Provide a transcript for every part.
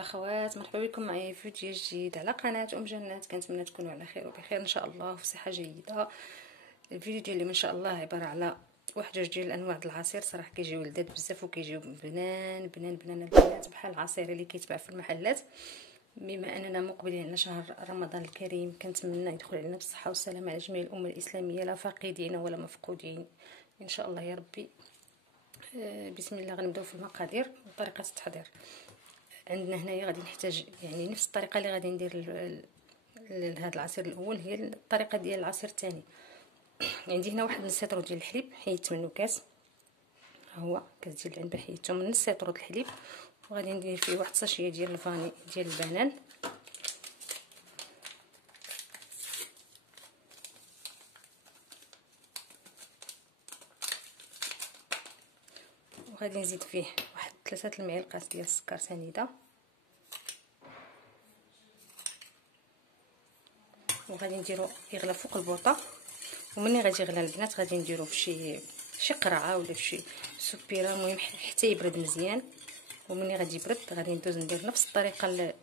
الاخوات، مرحبا بكم معايا في فيديو جديد على قناه جنات. كنتمنى تكونوا على خير وبخير ان شاء الله وفي صحه جيده. الفيديو ديالي ما شاء الله عباره على واحد جوج ديال الانواع د العصير، صراحه كيجيو لذاذ بزاف وكيجيو بنان البنات، بحال العصير اللي كيتباع في المحلات. بما اننا مقبلين على شهر رمضان الكريم، كنتمنى يدخل علينا بالصحه والسلامه على جميع الامه الاسلاميه، لا فاقدين ولا مفقودين ان شاء الله يا ربي. بسم الله. غنبداو في المقادير وطريقه التحضير. عندنا هنايا غادي نحتاج يعني نفس الطريقه اللي غادي ندير لهذا العصير الاول هي الطريقه ديال العصير الثاني. عندي هنا واحد نص لتر ديال الحليب، حيدت منه كاس، ها هو كاس ديال العنبه حيدته من نص لتر الحليب، وغادي ندير فيه واحد الساشيه ديال الفاني ديال البنان، وغادي نزيد فيه واحد 3 المعالق ديال السكر سنيده، وغادي نديرو يغلى فوق البوطه. ومني غادي يغلى البنات غادي نديرو في شي قرعه ولا في شي سبيره، المهم حتى يبرد مزيان. ومني غادي يبرد غادي ندوز ندير نفس الطريقه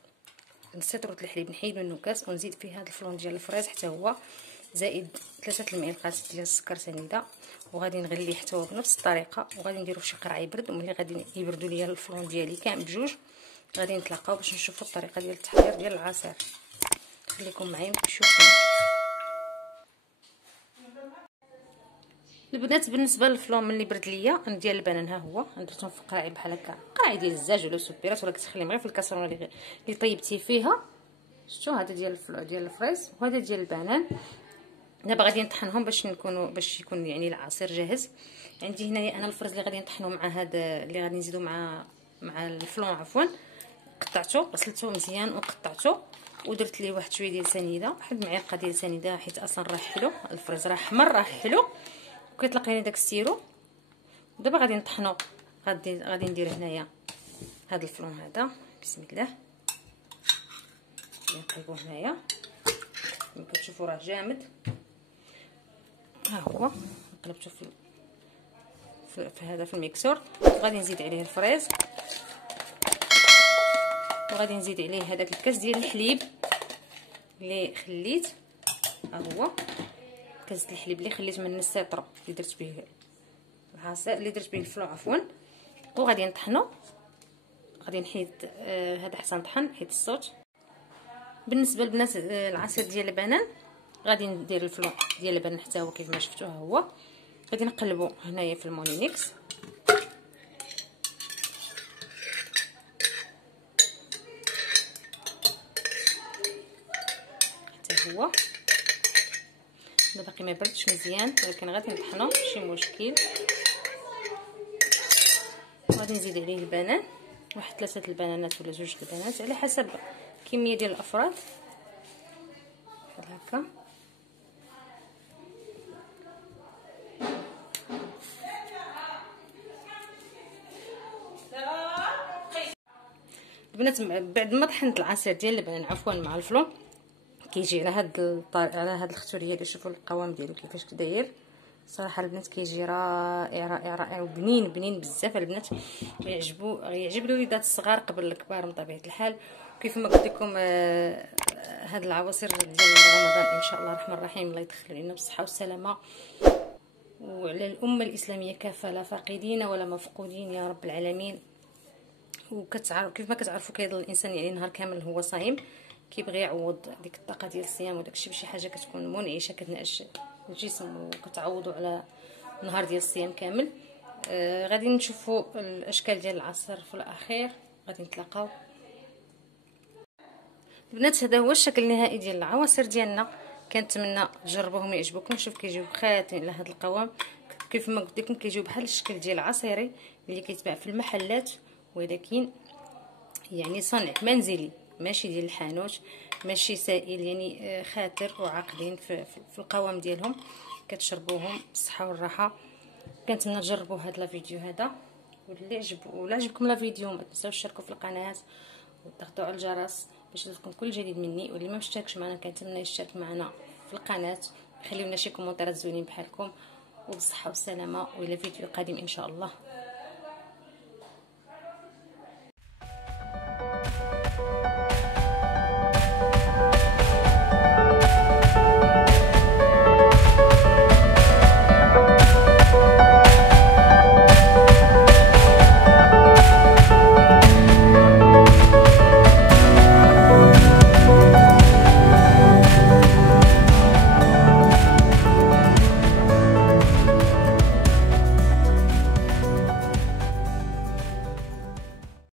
لسيتروت الحليب، نحيد منه كاس ونزيد فيه هذا الفلون ديال الفريز حتى هو، زائد 3 المعالق ديال السكر سنيده، وغادي نغليه حتى هو بنفس الطريقه، وغادي نديرو في شي قرعه يبرد. وملي غادي يبردوا ليا الفلون ديالي كامل بجوج غادي نتلاقاو باش نشوفوا الطريقه ديال التحضير ديال العصير. خليكم معايا تشوفوا البنات. بالنسبه للفلون ملي برد ليا ديال البنان، ها هو درتهم في قراعي بحال هكا، قراعي ديال الزاج ولا سبيرات، ولا كتخليهم غير في الكاسرونه اللي طيبتي فيها. شفتوا هذا ديال الفريز وهذا ديال البنان. دابا غادي نطحنهم باش يكون يعني العصير جاهز. عندي هنايا انا الفريز اللي غادي نطحنو مع هذا اللي غادي نزيدو مع الفلون عفوا، قطعته غسلته مزيان وقطعته، ودرت ليه واحد شويه ديال سنيده، واحد المعلقه ديال سنيده، حيت اصلا راه حلو الفريز، راه حمر راه حلو وكيطلق لي داك السيرو. دابا غادي نطحنو، غادي ندير هنايا هذا الفلون هذا، بسم الله نقلبو هنايا كما كتشوفوا راه جامد. ها هو قلبته في هذا في الميكسور. غادي نزيد عليه الفريز، وغادي نزيد عليه هذاك الكاس ديال الحليب اللي خليت، ها هو كاس الحليب اللي خليت من نص لتر اللي درت به العصير، اللي درت به الفلون عفوا. وغادي نطحنو، غادي نحيد هذا حسن طحن حيت الصوت. بالنسبه للبنات العصير ديال البنان غادي ندير الفلون ديال البنان حتى هو كيف ما شفتوه، ها هو غادي نقلبو هنايا في المونينيكس، حتى هو باقي ما بردش مزيان، ولكن غادي نطحنو ماشي مشكل. وغادي نزيد عليه البنان، واحد 3 البنانات ولا 2 البنانات على حسب الكميه ديال الافراد بحال هكا. البنات بعد ما طحنت العصير ديال البنان عفوا مع الفلون، كيجي على هاد الختوريه اللي شوفوا القوام ديالو كيفاش داير. صراحه البنات كيجي رائع وبنين بزاف. البنات يعجب الوليدات الصغار قبل الكبار من طبيعه الحال. كيف ما قلت لكم هاد العواصر ديال رمضان ان شاء الله الرحمن الرحيم الله يدخل علينا بالصحه والسلامه وعلى الامه الاسلاميه كافه، لا فاقدين ولا مفقودين يا رب العالمين. كيف ما كتعرفوا كيضل الانسان يعني نهار كامل هو صايم، كيبغي يعوض ديك الطاقه ديال الصيام وداكشي بشي حاجه كتكون منعشه كتنعش الجسم وكتعوضوا على نهار ديال الصيام كامل. غادي نشوفوا الاشكال ديال العصير في الاخير، غادي نتلاقاو البنات. هذا هو الشكل النهائي ديال العواصر ديالنا. كنتمنى تجربوهم يعجبوكم. شوف كيجيو خاتين على هذا القوام، كيف ما قلت لكم كيجيو بحال الشكل ديال العصيري اللي كيتباع في المحلات، ولكن يعني صنع منزلي ماشي ديال الحانوت، ماشي سائل، يعني خاطر وعاقلين في القوام ديالهم، كتشربوهم بالصحه والراحه. كنتمنى تجربوا هذا الفيديو هذا، ولا عجبكم الفيديو ما تنساوش تشتركوا في القناه وتضغطوا على الجرس باش يوصلكم كل جديد مني. واللي ما مشتركش معنا كنتمنى يشترك معنا في القناه، خليو لنا شي كومونتيرات زوينين بحالكم، وبالصحه والسلامه، والى فيديو قادم ان شاء الله.